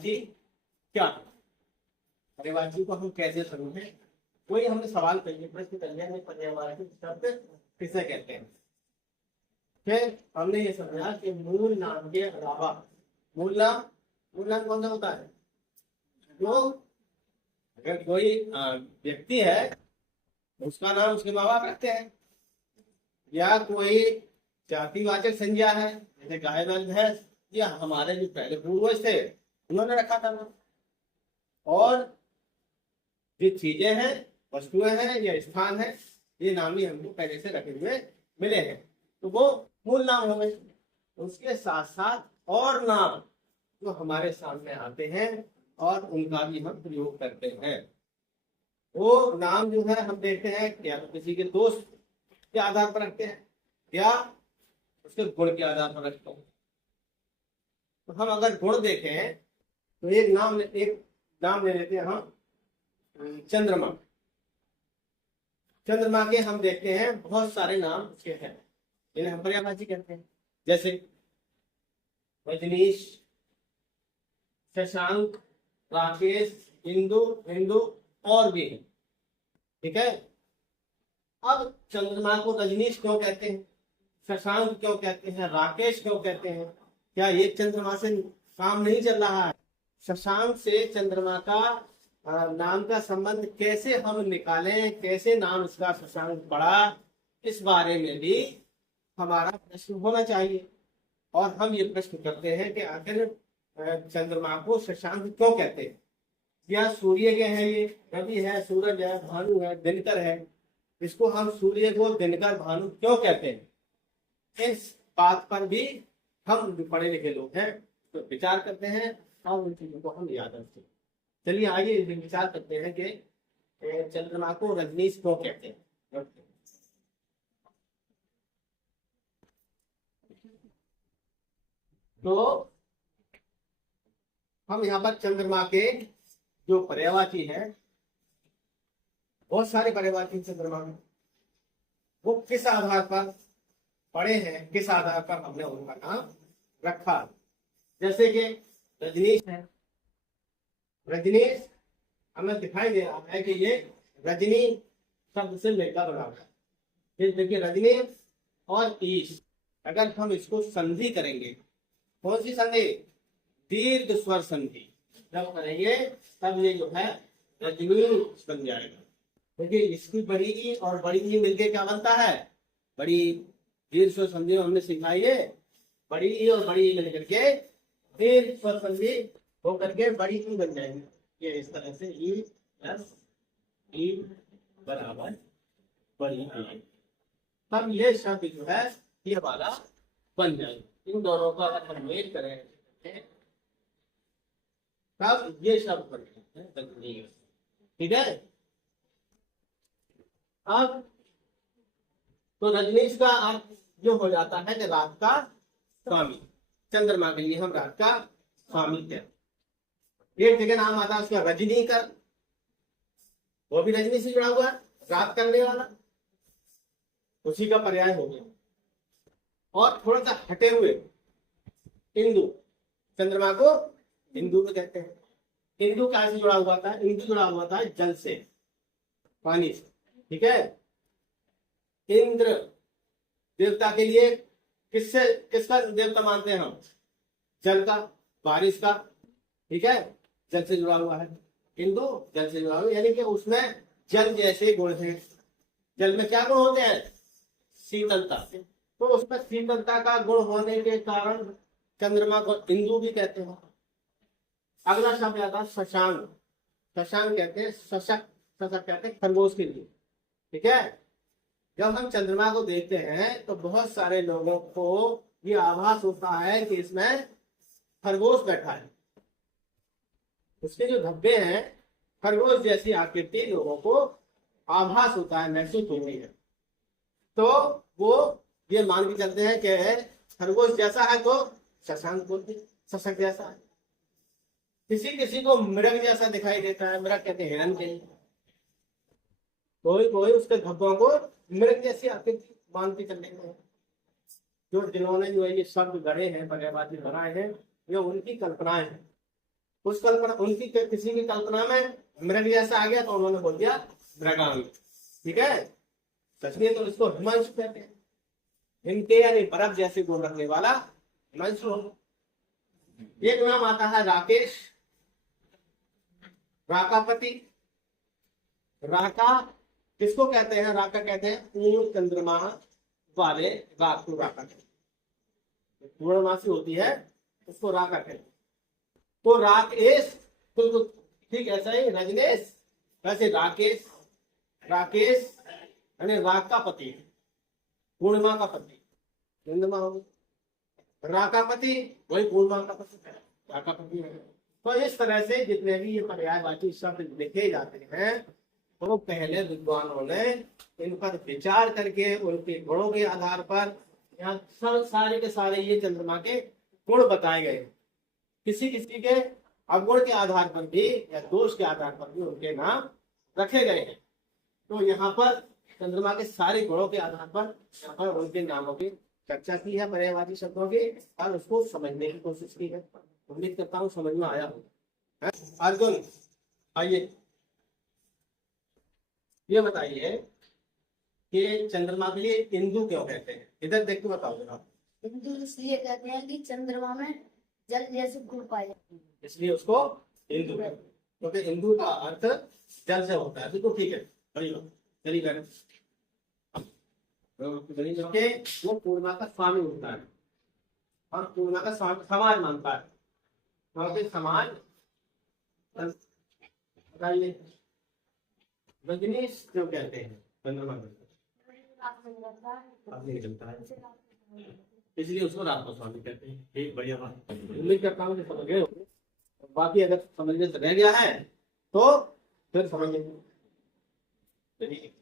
पर्यायवाची क्या है, पर्यायवाची को हम कैसे समझें, वही हमने सवाल कर लिया, प्रश्न कर लिया है पर्यायवाची शब्द किसे कहते हैं। फिर हमने ये समझा कि मूल नाम के अलावा मूल नाम कौन सा होता है, जो अगर कोई व्यक्ति है उसका नाम उसके माँ बाप रखते हैं, या कोई जातिवाचक संज्ञा है जैसे गाय बैल भैंस, या हमारे जो पहले पूर्वज थे उन्होंने रखा था नाम, और जो चीजें हैं वस्तुएं हैं या स्थान है ये नाम ही हमको पहले से रखे हुए मिले हैं, तो वो मूल नाम हो गए। उसके साथ साथ और नाम जो हमारे सामने आते हैं और उनका भी हम प्रयोग करते हैं, वो नाम जो है हम देखते हैं क्या तो किसी के दोस्त के आधार पर रखते हैं या उसके गुण के आधार पर रखते हैं। तो हम अगर गुण देखें तो एक नाम ले लेते हैं हम चंद्रमा। चंद्रमा के हम देखते हैं बहुत सारे नाम उसके हैं, इन्हें हम पर्यायवाची कहते हैं, जैसे रजनीश, शशांक, राकेश, इंदु, हिंदू और भी है। ठीक है, अब चंद्रमा को रजनीश क्यों कहते हैं, शशांक क्यों कहते हैं, राकेश क्यों कहते हैं, क्या ये चंद्रमा से काम नहीं चल रहा है, शशांक से चंद्रमा का नाम का संबंध कैसे हम निकालें, कैसे नाम इसका शशांक पड़ा, इस बारे में भी हमारा प्रश्न होना चाहिए। और हम ये प्रश्न करते हैं कि आखिर चंद्रमा को शशांक क्यों कहते हैं, या सूर्य के हैं, ये रवि है, सूरज है, भानु है, दिनकर है, इसको हम सूर्य को दिनकर भानु क्यों कहते हैं, इस बात पर भी हम जो पढ़े लिखे लोग हैं तो विचार करते हैं और उन चीजों को हम याद रखते हैं। चलिए आइए विचार करते हैं कि चंद्रमा को रजनीश क्यों कहते हैं। तो हम यहाँ पर चंद्रमा के जो पर्यायवाची है, बहुत सारे पर्यायवाची चंद्रमा में, वो किस आधार पर पढ़े हैं, किस आधार पर हमने उनका नाम रखा। जैसे कि रजनीश है, रजनीश हमें दिखाई दे रहा है कि ये रजनी शब्द से मिलकर बना है। फिर देखिए रजनी और ईश, अगर हम इसको संधि करेंगे, कौन सी संधि, दीर्घ स्वर संधि जब करेंगे तब ये जो है रजनी बन जाएगा। देखिए इसकी बड़ी ई और बड़ी ई मिलके क्या बनता है, बड़ी दीर्घ स्वर संधि हमने सिखाई है, बड़ी ई और बड़ी ई मिलकर के दीर्घ स्वर संधि होकर के बड़ी ई बन जाएगी। ये इस तरह से ई प्लस ई बराबर बड़ी ई, तब ये शब्द जो है ये वाला बन जाएगा। इन दोनों का अगर हम मेल करें तब ये शब्द बन जाएगा। ठीक है, अब तो रजनीश का अर्थ जो हो जाता है कि रात का स्वामी, चंद्रमा के लिए हम रात का स्वामी कहते हैं। एक जगह नाम आता है उसका रजनी कर, वो भी रजनी से जुड़ा हुआ है, रात करने वाला, उसी का पर्याय हो गया। और थोड़ा सा हटे हुए इंदु, चंद्रमा को इंदु में कहते हैं। इंदु कैसे जुड़ा हुआ था, इंदु जुड़ा हुआ था जल से, पानी से। ठीक है, इंद्र देवता के लिए किसका देवता मानते हैं हम, जल का, बारिश का। ठीक है, जल से जुड़ा हुआ है, इंदु जल से जुड़ा हुआ, यानी कि उसमें जल जैसे गुण हैं। जल में क्या गुण होते हैं, शीतलता, तो उसमें शीतलता का गुण होने के कारण चंद्रमा को इंदु भी कहते हैं। अगला शब्द आता है शशांक, शशांक कहते हैं शशक, शशक कहते हैं खरगोश के लिए। ठीक है, जब हम चंद्रमा को देखते हैं तो बहुत सारे लोगों को ये आभास होता है कि इसमें खरगोश बैठा है, उसके जो धब्बे हैं खरगोश जैसी आकृति लोगों को आभास होता है, महसूस होती है, तो वो ये मान के चलते हैं कि खरगोश जैसा है तो शशांक बोलते, शशक जैसा है। किसी किसी को मृग जैसा दिखाई देता है, मृग कहते हैं हिरण के लिए, कोई कोई उसके धब्बों को मृग जैसी आकृति मान के चलते हैं। जो जिन्होंने जो ये शब्द गढ़े हैं, पर्यायवाची बनाए हैं, ये उनकी कल्पनाएं हैं। उस कल्पना उनकी किसी की कल्पना में मृग जैसा आ गया तो उन्होंने बोल दिया मृगांग। ठीक है, इसलिए तो इसको हिमांशु कहते हैं। इनके यानी बर्फ जैसे गुण रखने वाला हिमांशु। एक नाम आता है राकेश, राकापति। राका किसको कहते हैं? राका कहते हैं पूर्ण चंद्रमा वाले रात को राका कहते हैं। पूर्णमासी होती है उसको राका कहते हैं। तो राकेश तो ठीक ऐसा ही रजनेश, वैसे राकेश, राकेश यानी रात का पति, पूर्णिमा का पति, चंद्रमा हो गया। राकापति वही पूर्णिमा का पति है, राकापति है। तो इस तरह से जितने भी ये पर्यायवाची शब्द लिखे जाते हैं तो पहले विद्वानों ने इन पर विचार करके उनके गुणों के आधार पर यहाँ सारे के सारे ये चंद्रमा के गुण बताए गए। किसी किसी के अवगुण के आधार पर भी या दोष के आधार पर भी उनके नाम रखे गए हैं। तो यहाँ पर चंद्रमा के सारे गुणों के आधार पर यहाँ पर उनके नामों की चर्चा की है पर्यायवाची शब्दों की, और उसको समझने की कोशिश की है। उम्मीद करता हूँ समझ में आया होगा। अर्जुन आइए, ये बताइए कि चंद्रमा के लिए इंदु क्यों कहते हैं? इधर देख के बताओ जरा। हिंदू इसलिए कहते हैं कि चंद्रमा में जल जैसे गुण पाए जाते हैं, इसलिए उसको इंदु कहते हैं, क्योंकि इंदु का अर्थ जल से होता है। बिल्कुल ठीक है, चलिए करें। क्योंकि वो पूर्णिमा का स्वामी होता है और पूर्णिमा का समाज मानता है, क्योंकि समाज बताइए रजनीश क्यों कहते हैं? चंद्रमा नहीं चलता है इसलिए उसको रात को स्वामी कहते हैं। एक बढ़िया बात, उम्मीद करता हूँ कि समझ गए होंगे। बाकी अगर समझने से रह गया है तो फिर समझेंगे। चलिए